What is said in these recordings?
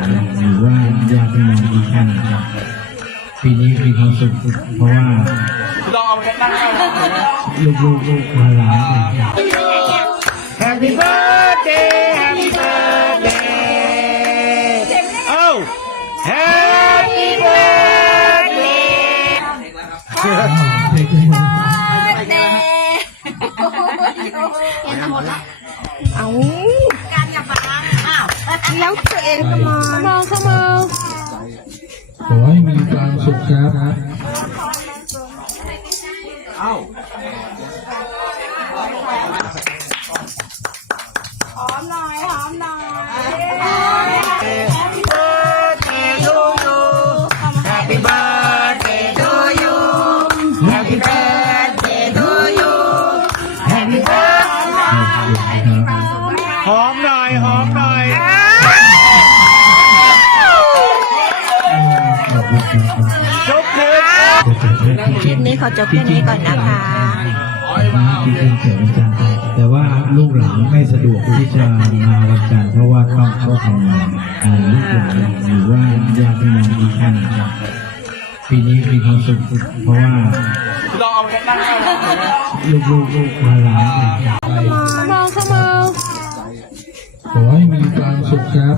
หลานหรือว่าญาติพี่น้องทุกท่านนะครับปีนี้มีความสุขเพราะว่าลองเอาไปนั่งข้างหลังลูกลูกลูกหลานนะครับ Happy birthday Happy birthday เอ้า Happy birthday เพลงขึ้นมาเอ แล้วตัวเองก็มองมองเข้ามาขอให้มีความสุขครับเอ้าหอมหน่อยหอมหน่อย Happy birthday to you Happy birthday to you Happy birthday to you Happy birthday หอมหน่อ ยหอมหน่อยขอบคุณครับจุ๊บคืนคลิปนี้ขอจบแค่นี้ก่อนนะคะที่เป็นเสียงจันทร์แต่ว่าลูกหลานไม่สะดวกที่จะมาวันจันทร์เพราะว่าต้องเข้าทำงานลูกหลานหรือว่าญาติพี่น้องทุกท่านปีนี้มีความสุขเพราะว่าลองเอาแค่นั้นลูกลูกลูกหลานนะครับมองเข้ามาขอให้มีความสุขครับ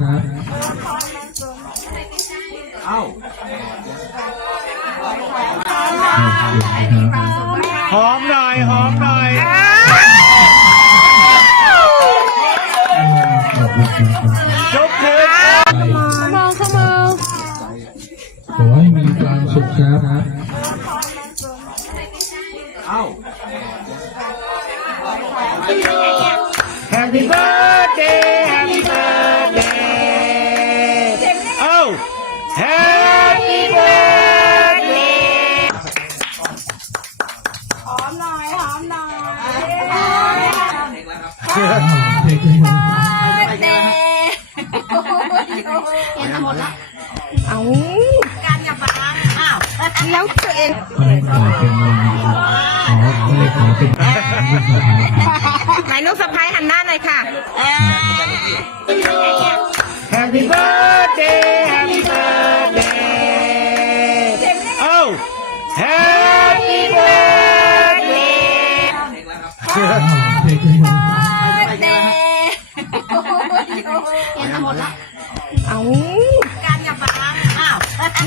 หอมหน่อยหอมหน่อยขอบคุณครับจุ๊บคืนมองเข้ามาขอให้มีความสุขครับเอ้า Happy birthday ไม่ได้ขอเป็นเงินนะครับขอไม่ได้ขอเป็นลูกสะใภ้ไหนลูกสะพ้ายหันหน้าหน่อยค่ะ Happy birthday Happy birthday เอ้า Happy birthday เพลงขึ้นมาเอา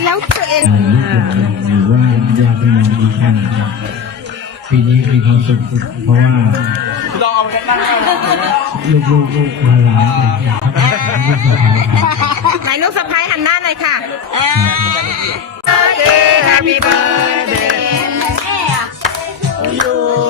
แล้วตัวเองอ่าลูกหลานหรือว่าญาติพี่น้องทุกท่านนะครับปีนี้มีความสุขเพราะว่าลองเอาไปนั่งข้างหลังลูกลูกลูกหลานนะครับลูกสะใภ้ไหนลูกสะพ้ายหันหน้าหน่อยค่ะ birthday Happy birthday you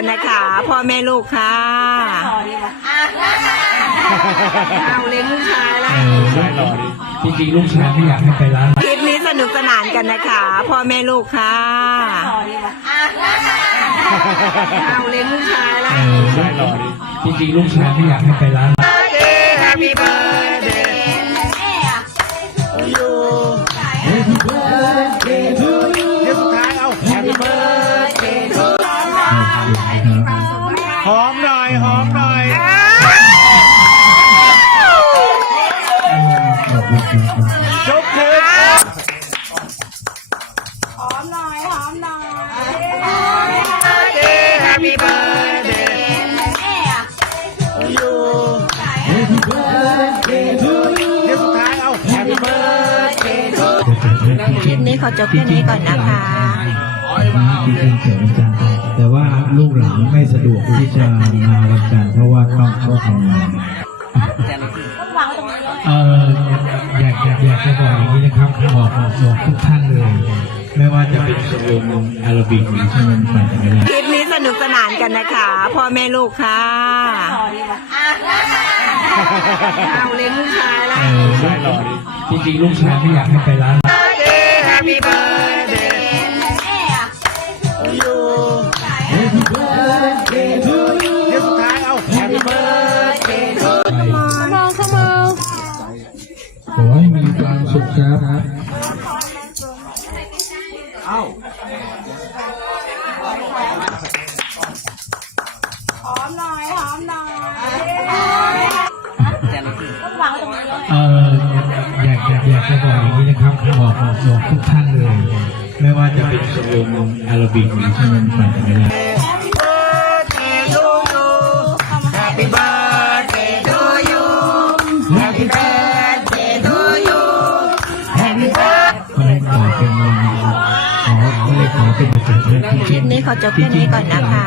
กันนะคะ พ่อแม่ลูกค่ะเอาเลี้ยงลูกชายแล้วจริงๆลูกชายไม่อยากให้ไปร้านคลิปนี้สนุกสนานกันนะคะพ่อแม่ลูกค่ะเอาเลี้ยงลูกชายแล้วจริงๆลูกชายไม่อยากให้ไปร้าน birthday Happy birthday ขอจบแค่นี้ก่อนนะคะที่เป็นเสียงจันทร์แต่ว่าลูกหลานไม่สะดวกที่จะมาวันจันทร์เพราะว่าต้องเข้าทำงานเอออยากอยากอยากจะบอกอย่างนี้นะครับบอกบอกทุกท่านเลยไม่ว่าจะเป็นชมรมอาราบิกหรือชมรมฝ่ายจักรยานคลิปนี้สนุกสนานกันนะคะพ่อแม่ลูกค่ะเอาเลี้ยงลูกชายแล้วจริงๆลูกชายไม่อยากให้ไปร้าน birthday Birthday จะเป็นวงอาราบิกหรือชนวนปั่นจักรยาน Happy birthday to you Happy birthday to you Happy birthday ก็เลยขอเป็นวันขอก็เลยขอเป็นประสบการณ์ที่คลิปนี้ขอจบแค่นี้ก่อนนะคะ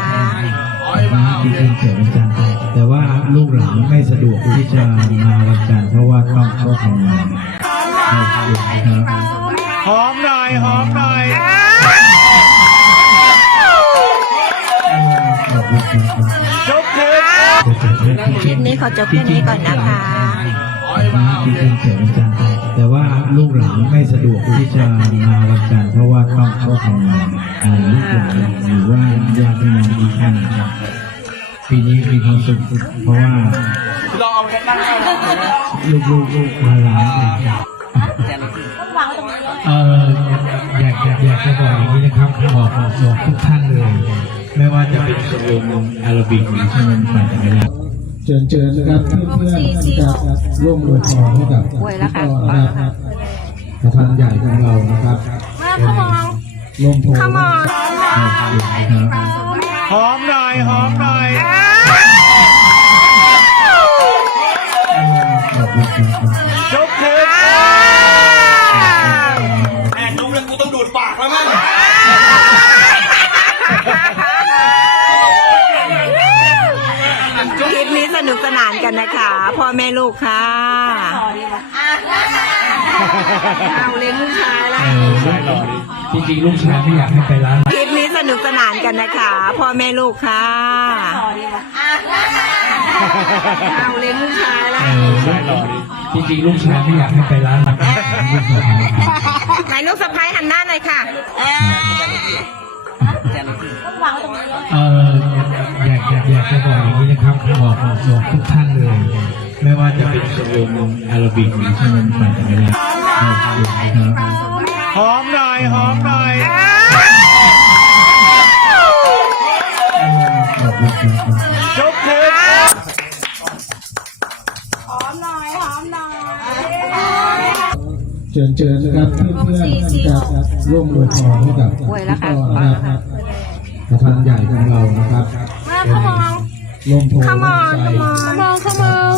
ที่เป็นเสียงจันทร์แต่ว่าลูกหลานไม่สะดวกที่จะมาวันจันทร์เพราะว่าต้องเข้าทำงานครับ อจบแค่นี้ก่อนนะคะที่เป็นเสียงจันทร์แต่ว่าลูกหลานไม่สะดวกที่จะมาวันจันทร์เพราะว่าต้องเข้าทำงานลูกหลานหรือว่าญาติพี่น้องทุกท่านปีนี้มีความสุขเพราะว่าลองเอาแค่ตั้งลูกลูกลูกหลานเนี่ยเอออยากอยากอยากจะบอกอย่างนี้นะครับบอกบอกบอกทุกท่านเลย ไม่ว่าจะเป็นวงอาราบิกหรือชนวนปั่นจักรยาน เชิญเชิญนะครับเพื่อนๆนะครับร่วมอวยพรให้กับอวยแล้วค่ะพี่ปอนะครับประธานใหญ่ของเรานะครับขมองร่วมโพลขมองหอมหน่อยหอมหน่อย สนุกสนานกันนะคะ พ่อแม่ลูกค่ะเอาเลี้ยงลูกชายละจริงๆลูกชายไม่อยากให้ไปร้านคลิปนี้สนุกสนานกันนะคะพ่อแม่ลูกค่ะเอาเลี้ยงลูกชายละจริงๆลูกชายไม่อยากให้ไปร้านอาหารลูกชายไหนลูกสะพ้ายหันหน้าหน่อยค่ะเออ จะบอกอย่างนี้นะครับบอกบอกบอกทุกท่านเลย ไม่ว่าจะเป็นวงอาราบิกหรือชนวนปั่นจักรยานครับหอมหน่อยหอมหน่อยขอบคุณครับยกมือหอมหน่อยหอมหน่อยเชิญเชิญนะครับเพื่อนๆนะครับร่วมอวยพรให้กับอวยแล้วค่ะพี่ปอนะครับประธานใหญ่ของเรานะครับ ขมองร่วมโพลขมองขมองขมองขมอง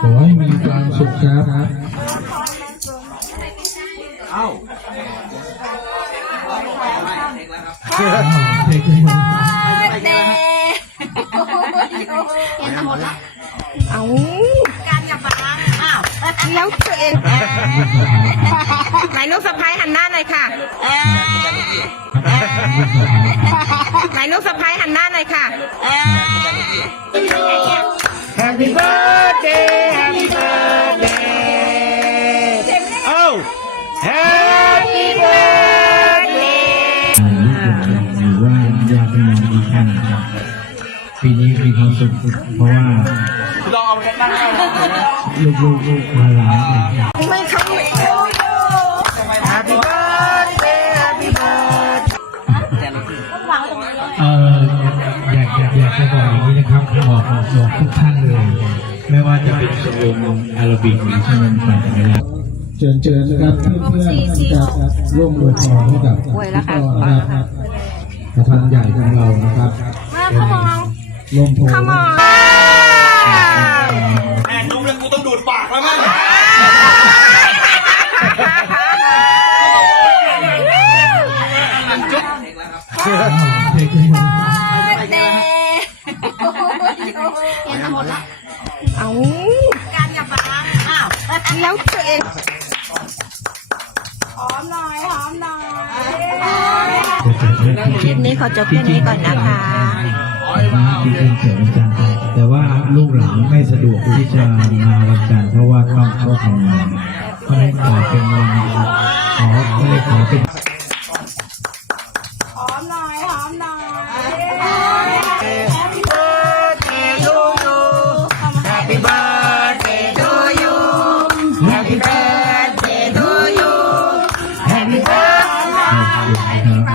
ขอให้มีความสุขครับเอ้าเด็กๆเอาการอย่าบังอ้าวแล้วตัวเองไหนลูกสะพ้ายหันหน้าหน่อยค่ะ ไหนลูกสะพ้ายหันหน้าหน่อยค่ะ Happy birthday Happy birthday เอ้า Happy birthday หรือว่าญาติพี่น้องทุกท่านครับปีนี้มีความสุขเพราะว่าลองเอาแค่ตั้งลูกลูกลูกหลานเนี่ยไม่เข้าไม่ Happy เอออยากอยากอยากจะบอกอย่างนี้นะครับบอกบอกบอกทุกท่านเลย ไม่ว่าจะเป็นวงอาราบิกหรือชนวนปั่นจักรยานเชิญเชิญนะครับเพื่อนๆนะครับร่วมอวยพรให้กับอวยแล้วค่ะพี่ปอนะครับประธานใหญ่ของเรานะครับขมองร่วมโพลขมองแอนดูแล้วกูต้องดูดปากแล้วมั้ง เด็กๆเอาการอย่าบังอ้าวแล้วตัวเองหอมหน่อยหอมหน่อยคลิปนี้ขอจบแค่นี้ก่อนนะคะที่เป็นเสียงจันทร์แต่ว่าลูกหลานไม่สะดวกที่จะมาวันจันทร์เพราะว่าต้องเข้าทำงานก็เลยขอเป็นวันขอก็เลยขอเป็น